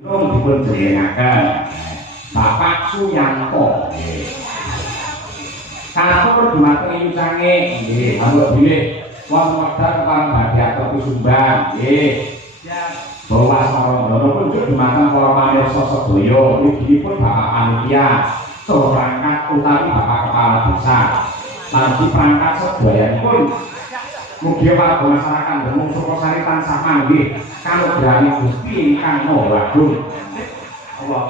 Nung dipun jenengaken Bapak Suyanto. Katur dumateng yusange nggih, amuk bilih wonten wekdal kang badhe atur sumbang nggih. Bawa sarana pun dumateng para pamirsa sedaya mligi-pun Bapak Panitia, saha perangkat utawi Bapak Kepala Desa. Lan perangkat sedayanipun mugi warga masyarakat Demung Sukosari tansah manggih kanugrahane Gusti ingkang Maha Agung. Allah.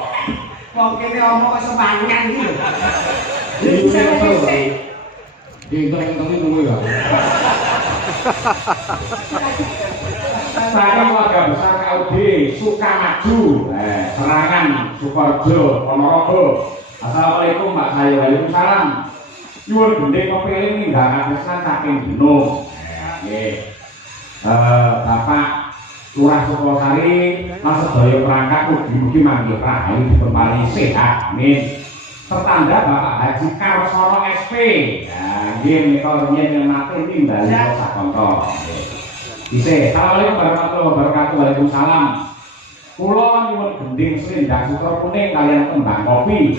Wong kene omong kok semangat iki lho. Dingkong-dingkong nunggu ya. Saya warga besar KUD Sukamaju, Serangan, Sukoharjo, Ponorogo. Assalamualaikum Mbak saya, waalaikumsalam. Nyuwun gendheng kepengin ninggalkan pesan saking Gunung. Bapak Lurah Sukosari lan sedaya perangkat mugi-mugi manggih rahayu dipun paringi sehat. Amin. Pertanda Bapak Haji Karsono SP. Nah, nggih menika riyen nate tinggale sakonto. Ise, assalamualaikum warahmatullahi wabarakatuh. Waalaikumsalam. Kula nyuwun gendhing slendang sutra kuning kaliyan kembang kopi.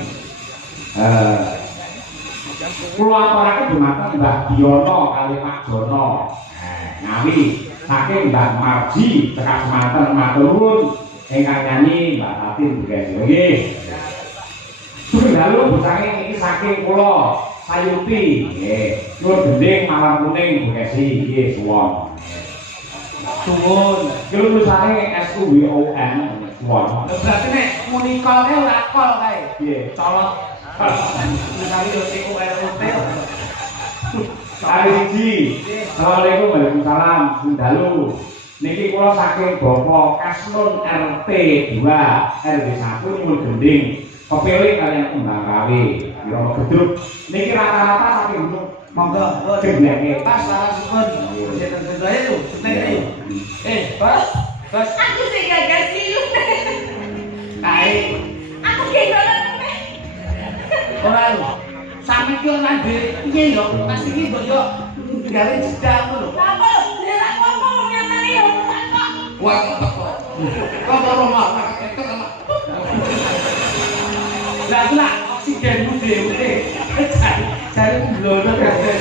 Kula aturaken dumateng Mbah Diono kali Pak Jono. Ngawi saking Mbah Marji cekak semanten matur nuwun ingkang nyanyi Mbak Tatin Buges. Nggih. Lalu bucange niki saking kula Sayuti nggih. Nyuwun gendhing malam kuning Bugesi nggih suwun. Suwun. Kulo tulisane SUWON suwun. Berarti nek munikole ora kol kae. Nggih, Colot. Tulisane yo TUROT. Hari siji. Assalamualaikum waalaikumsalam. Sundalu. Niki kula saking Bapak Kasnun RT 2 RW 1 nyuwun gendhing kepilih kalian kembang kawi Wiromo Gedruk. Niki rata-rata saking Gunung. Monggo, jenenge pas langsung sedoyo lho, seneng yo. Bos. Bos. Aku sing gagal silu. Kae. Aku gendolan meneh. Ora lho. Sampe ki ora piye yo? Pas iki mbok yo gawe jeda ngono lho. Apa lho? Nek aku ngomong nyatane yo kok. Wah, kok rumah itu sama. Lah oksigenmu dhewe. Cari blono kabeh.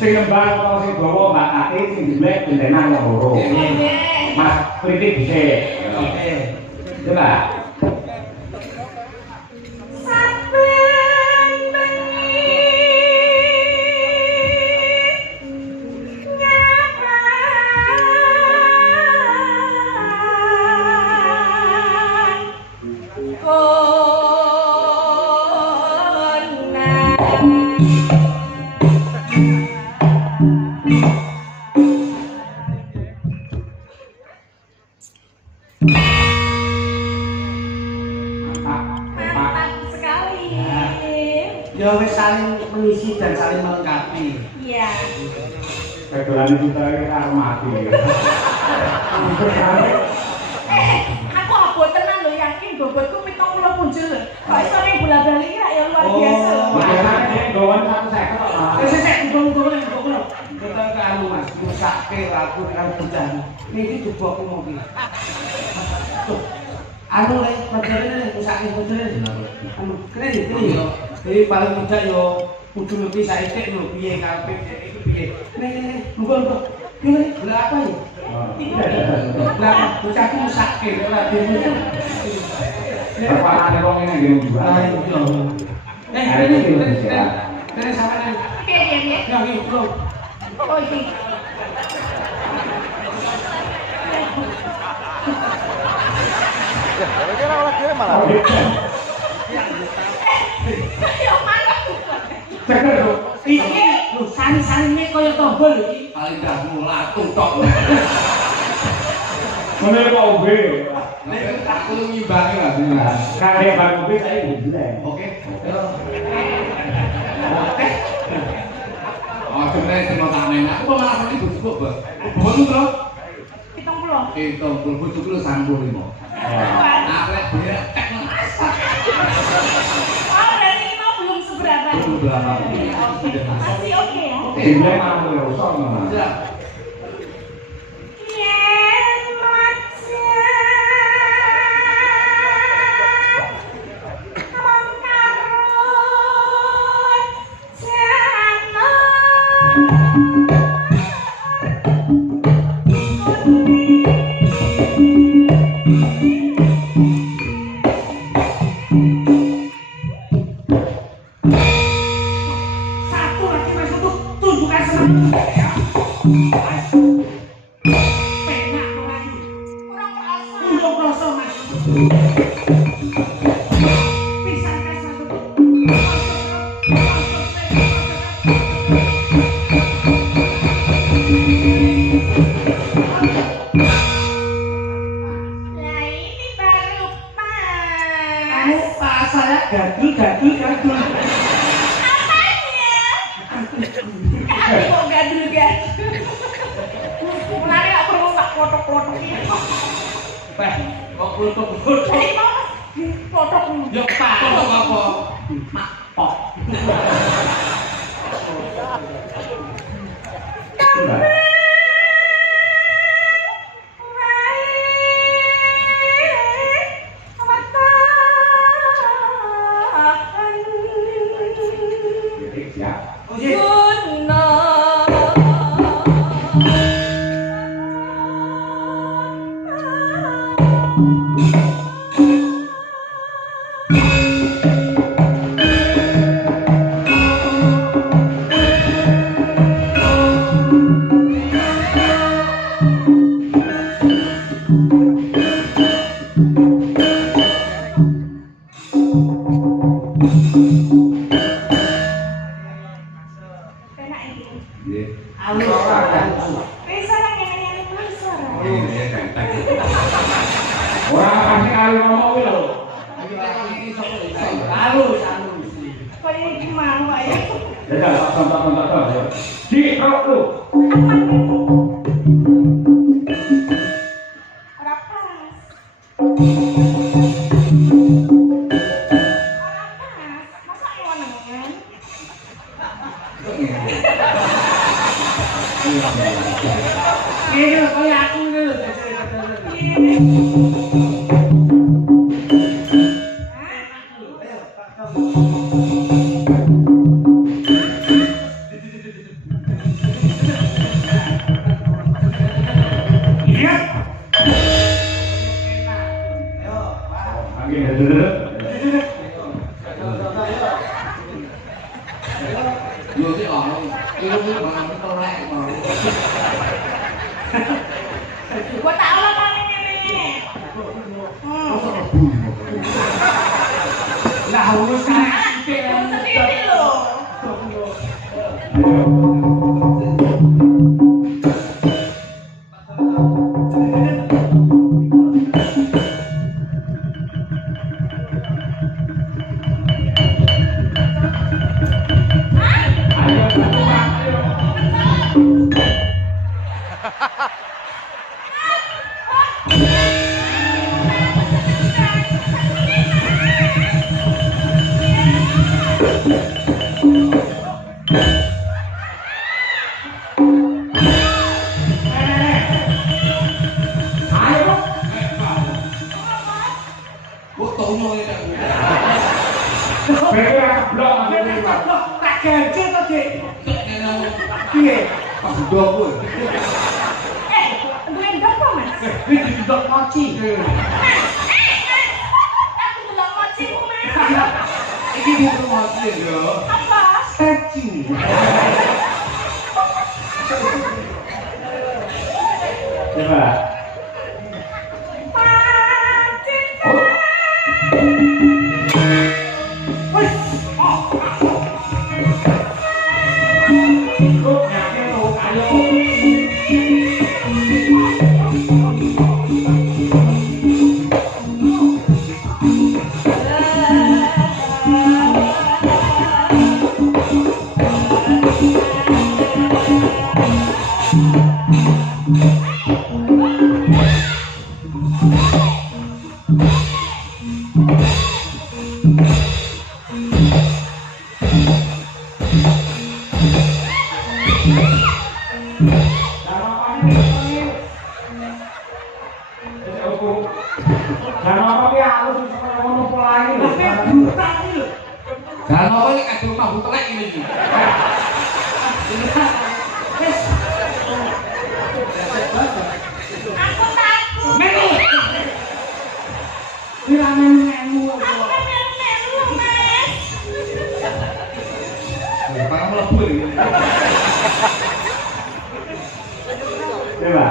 sing ngembang karo sing dawa Mbak Ati sing dilek gendenan yang loro. Mas kritik dhisik. Oke. Coba. Ya wis saling mengisi dan saling melengkapi. Iya. Kedolan kita iki karo mati. Aku abot tenan lho, yakin bobotku 70 punjul lho. Kok iso ning bola-bali iki ya luar biasa. Biasane nek doan 150 kok. Sesek ngomong-ngomong kok. Kita ke anu Mas, musake lagu karo bocah. Niki coba aku mau iki. Tuh. Anu lek padahal musake bocah. Anu keren iki yo. Jadi paling tidak yo kudu lebih saiki lho piye karepe iki piye. Nek mbok piye berapa ya? Berapa? Bocah ku musake ora dhewe. Perparane wong ngene nggih juga. Kene sampeyan. Piye. Ya iki bro. Oh iki. Kira ora dhewe malah. Yo mana? Cekel lho. Iki lho sani-sanine kaya tombol iki. Paling dah mulaku tok. Ngene kok obe. Nek tak kudu ngimbangi Mas. Kare bang obe saya dilek. Oke. Oh, sebenarnya saya mau tanya, aku mau malah ini bujuk Mbak. Bujuk bro? 70. Itu bujuk lu 95. Nah, lek dia tek masak. Oh, berarti ini mau belum seberapa. Belum berapa. Masih oke ya. Dilek mau ya usah ngono. Siap. Yen macan Pisan kasar. Nah ini baru Kamu pas. pak saya gadul. Apanya? Kami mau gadul-gadul. Mulai gak perlu tak klotok-klotok ini. Beh, kok klutuk-klutuk. Jadi mau klotok dulu. Ya pak, kok apa? Mak pok. Siap. Oh iya. Enak ini. Nggih. Alus orang. Bisa nang ngene-ngene bisa. Iya, ganteng. Ora pasti kali ngomong kuwi lho. Alus. Kok ini gimana Pak ya? Ya, tonton. Di roku. Ora pas. Masa ngewenengan? Ini lho kaya aku ini lho. Iya. Lagi dulu. Yo sih orang, itu malah telek mau. Gua tak ala kan ngene. Lah urus kan Sendiri loh. tak ganjil to, Dik. Piye? Pas ndok kowe. Duwe ndok apa, Mas? Iki ndok mochi. Aku delok mochimu, Mas. Iki di mochi lho. Apa? Peci. Coba. Pancen. Wes. Lu yakin lu ayo. Lah ngopo iki kadung mah telek ngene iki. Wes. Aku takut. Melu. Ora melu. Aku kan melu-melu, Mas. Pak mlebu iki. Coba.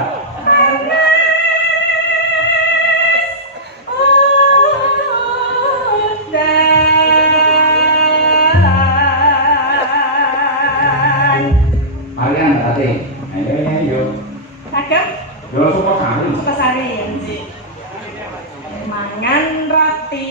Sari. Ayo. Sagem Yo Sukosari. Sukasari. Mangan roti.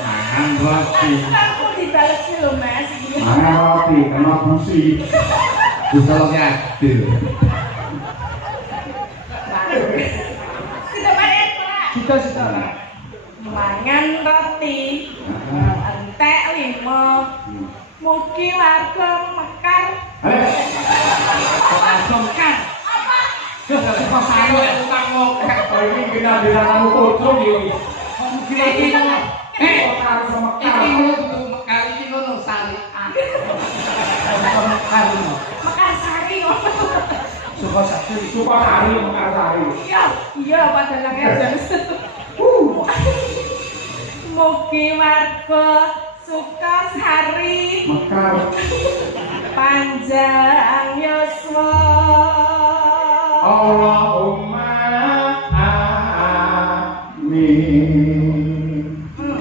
Mangan roti. Aku dibales lho Mas. Mangan roti kena busi. Bisa lo adil. Sudah balik Pak. Sudah. Mangan roti. Entek 5. Mugi warga mekar. Langsung kan. Apa? Kok saya utang ngokek. Kok iki bina-bina nang kucing iki. Kira iki ngono. Karo sama Iki ngono kudu mekar iki ngono sarian. Mekar ngono. Mekar sari. Sukosari Mekarsari. Iya padahal aja. Mugi warga Sukasari Mekar. panjang yuswa. Allahumma amin.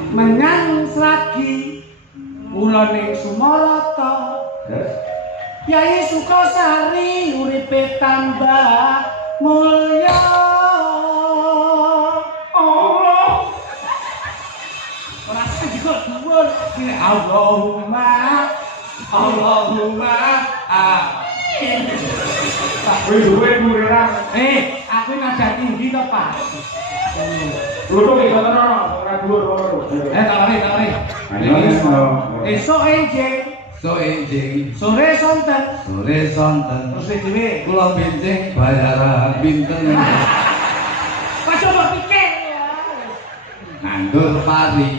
Menyang selagi kula ning Sumarata. Terus Yai Sukosari uripe tambah mulya. Allah. Ora juga dhuwur. Allahumma amin. wis duwe durera. Aku nada tinggi to, Pak. Lutuk iki ngono ora dhuwur ngono. Tawari. Esuk enjing, sore sonten. Terus dhewe Kula benceng bayaran pinten Coba pikir ya. nganggur pari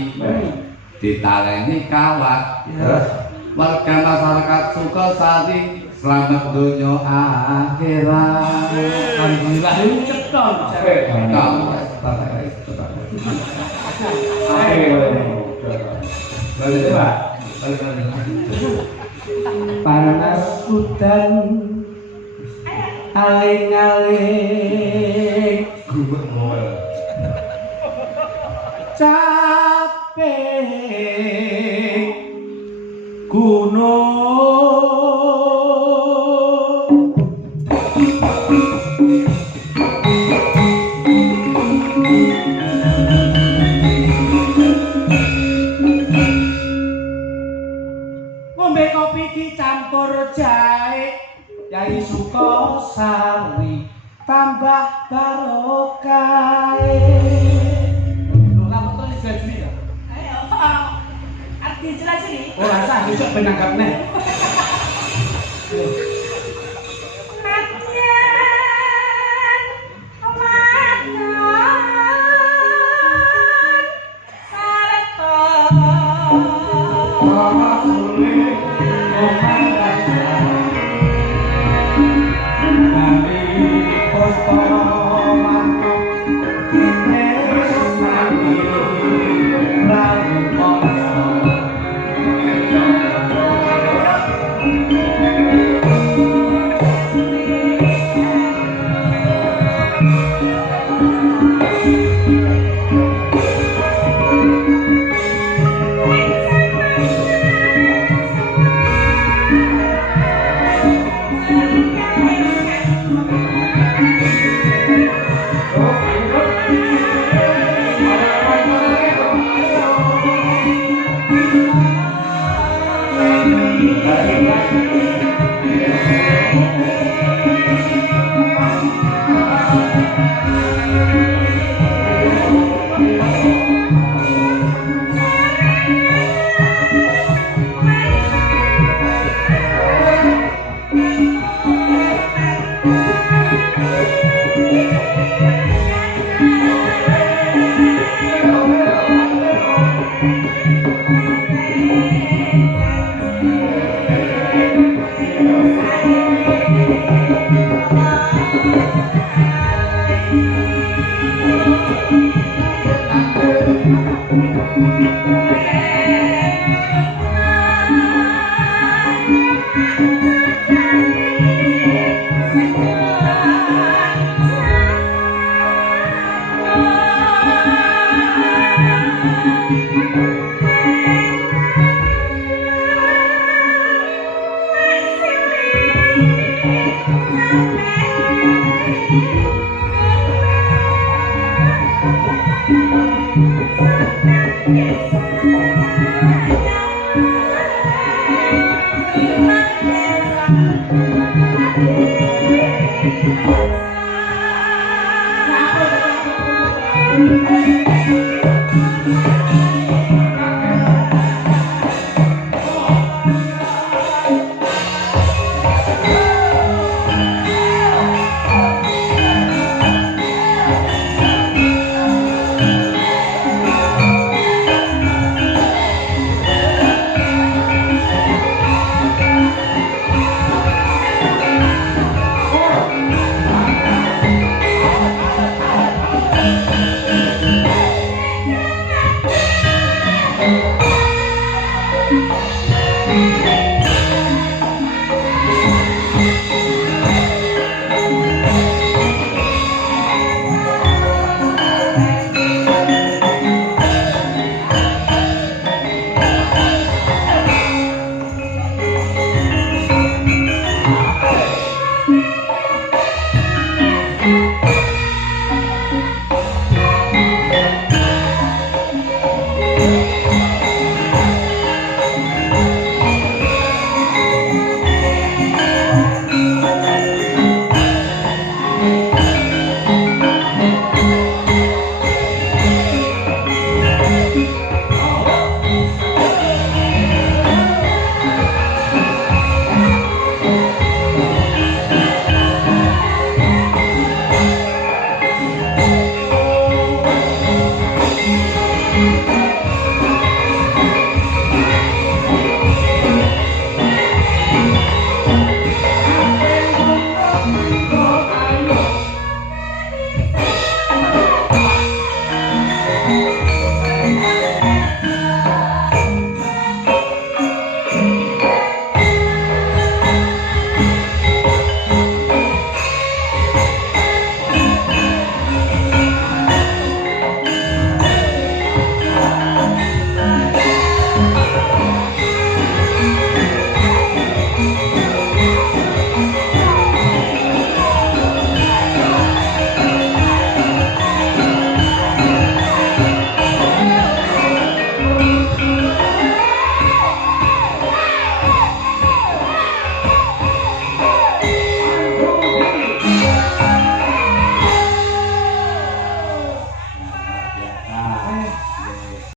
ditaleni kawat warga masyarakat Sukosari selamat dunia akhirat alhamdulillah cetha. Panas udan aling-aling capek gunung ngombe kopi dicampur jahe Yai Sukosari tambah barokah. Kamu tuh jadi ya? Ayo. Arti jelas ini. Oh, rasa besok penangkap nih. Natian makan Thank Pepe.